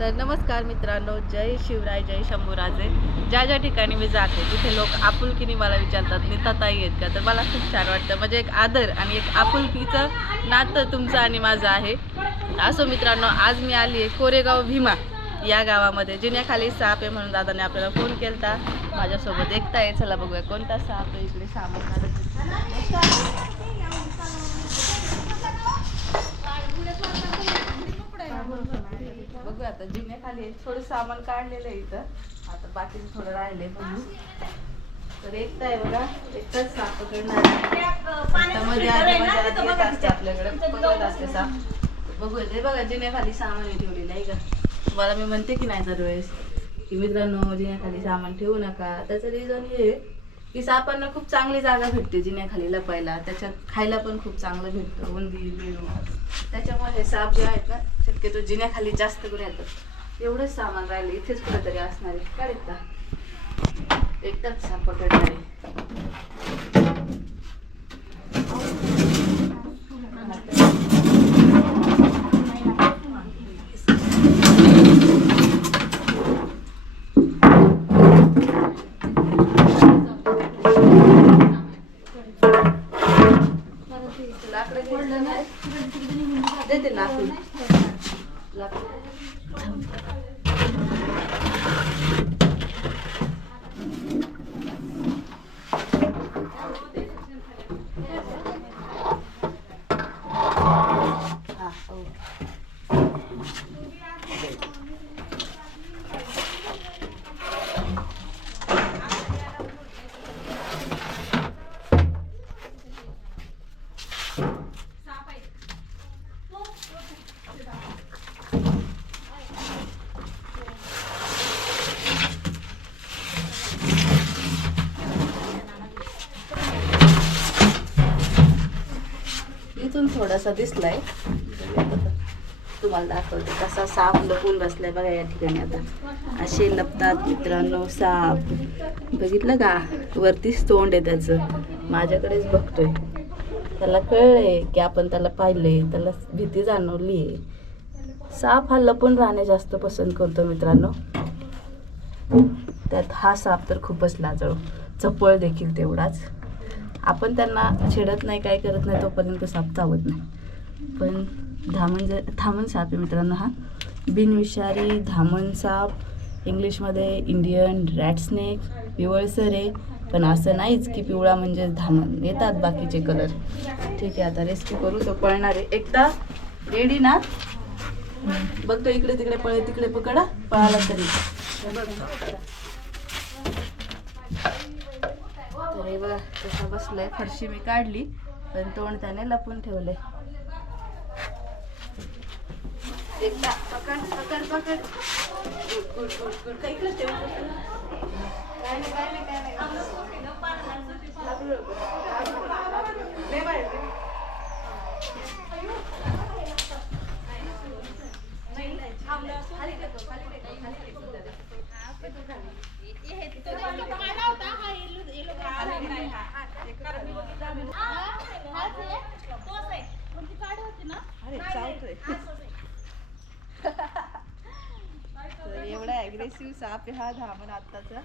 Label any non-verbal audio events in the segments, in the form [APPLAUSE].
तर नमस्कार मित्रांनो जय शिवराय जय शंभूराजे. ज्या ज्या ठिकाणी मी जाते तिथे लोक आपुलकीने मला विचारतात नेताताई आहेत का? तर मला खूप छान वाटतं. म्हणजे एक आदर आणि एक आपुलकीचं नातं तुमचं आणि माझं आहे. असो मित्रांनो आज मी आली आहे कोरेगाव भीमा या गावामध्ये जिन्याखाली साप आहे म्हणून दादाने आपल्याला फोन केला माझ्यासोबत एकता आहे. चला बघूया कोणता साप आहे इकडे सामान काढत. बघू आता. जिन्याखाली थोडं सामान काढलेलं आहे इथं. आता बाकीचं थोडं राहिले बघू तर एकटा आहे बघा. एकटाच साप पकडणार असते आपल्याकडे. असते साप. बघूया. ते बघा जिन्याखाली सामान ठेवलेलं आहे का? तुम्हाला मी म्हणते की नाही दरवेळेस की मित्रांनो जिन्याखाली सामान ठेवू नका. त्याचं रिझन हे की सापांना खूप चांगली जागा भेटते जिन्याखाली लपायला त्याच्यात खायला पण खूप चांगलं भेटतं उंदी बेडू त्याच्यामुळे हे साप जे आहेत ना शक्यतो जिन्याखाली जास्त करून येतात. एवढंच सामान राहिले इथेच कुठेतरी असणार आहे. काढत का एकटाच साप पकडणारे Thank you. थोडासा दिसलाय. तुम्हाला दाखवते कसा साप लपून बसलाय बघा या ठिकाणी आता. असे लपतात मित्रांनो साप. बघितलं का? वरतीच तोंड आहे त्याचं. माझ्याकडेच बघतोय. त्याला कळलंय की आपण त्याला पाहिलंय. त्याला भीती जाणवली आहे. साप हा लपून राहणे जास्त पसंत करतो मित्रांनो. त्यात हा साप तर खूपच लाजळो. चपळ देखील तेवढाच. आपण त्यांना छेडत नाही काय करत नाही तोपर्यंत साप चावत नाही. पण धामण ज धामण साप आहे मित्रांनो हा. बिनविषारी धामण साप इंग्लिशमध्ये इंडियन रॅट स्नेक पिवळसर आहे पण असं नाहीच की पिवळा म्हणजे धामण. येतात बाकीचे कलर ठीक आहे आता रेस्क्यू करू तो पळणार आहे. एकदा रेडी ना? बघतो इकडे तिकडे पळे तिकडे पकडा पळाला तरी. तर हे बघा तसा बसलाय. फरशी मी काढली पण तोंड त्याने लपून ठेवलंय. एकदा पकड पकड पकड. गुड गुड गुड गुड काय काय नाही काय नाही काय नाही लागू नको. लागू नको. लागू नको. लय बाहेर दे. नाही, नाही. खाली टेकव, खाली टेकव, खाली टेकव जरा. खाली नाही, हा, हा. एकत्र मी बघितलं आम्ही. अरे चावतोय. तर एवढा ॲग्रेसिव्ह साप आहे हा धामण आत्ताचा.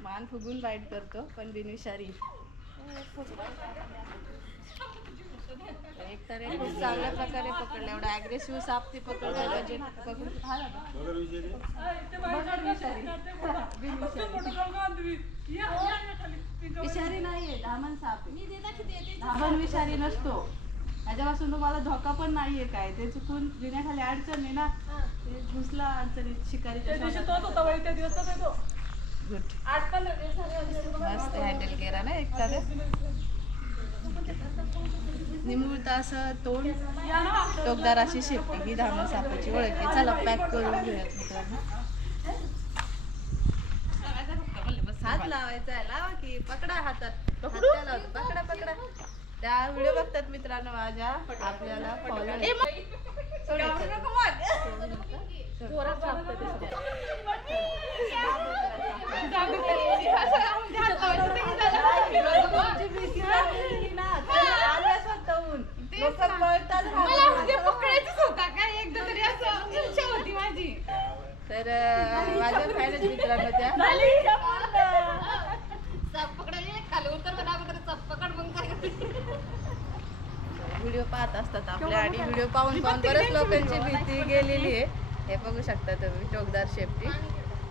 मान फुगून बाईट करतो पण बिनविषारी एक तर खूप चांगल्या प्रकारे पकडलं एवढा ॲग्रेसिव्ह साप ती पकडला म्हणजे पकडून विषारी. नाहीये धामण साप. धामण विषारी नसतो. त्याच्यापासून तुम्हाला धोका पण नाहीये काय. ते चुकून जिन्याखाली अडचण आहे ना ते घुसला अडचणीत शिकारीच्या शोधात. Good. मस्त हँडल केला ना एक तर निमुळता असं तोंड. टोकदार अशी शेपटी ही धामण सापाची ओळख आहे. चला पॅक करून घेऊयात मित्रांनो. हात लावायचा आहे लावा की पकडा हातात. हात? पकडा पकडा. त्या व्हिडिओ बघतात मित्रांनो माझ्या. आपल्याला फॉलो लोक पळतात मला म्हणजे पकडायचंच होता काय एकदा तरी असं इच्छा होती माझी तर अं, माझ्या फायनल मित्रांनो त्या साप पकडायला खाली उतर म्हणा अगोदर साप पकड मग काय व्हिडिओ पाहत असतात आपले आणि व्हिडिओ पाहून पाहून बऱ्याच लोकांची भीती गेलेली आहे. हे बघू शकता तुम्ही टोकदार शेपटी.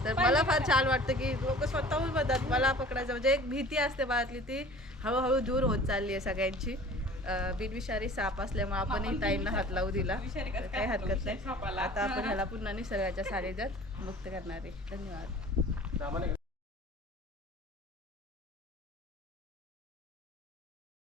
तर मला फार छान वाटतं की लोक स्वतःहून म्हणतात मला पकडायचं म्हणजे एक भीती असते बाळातली ती. हळूहळू दूर होत चालली आहे सगळ्यांची. अं, बिनविषारी साप असल्यामुळे आपणही ताईंना हात लावू दिला. तर काही हरकत नाही. आता आपण ह्याला [LAUGHS] पुन्हा निसर्गाच्या सानिध्यात मुक्त करणार आहे. धन्यवाद.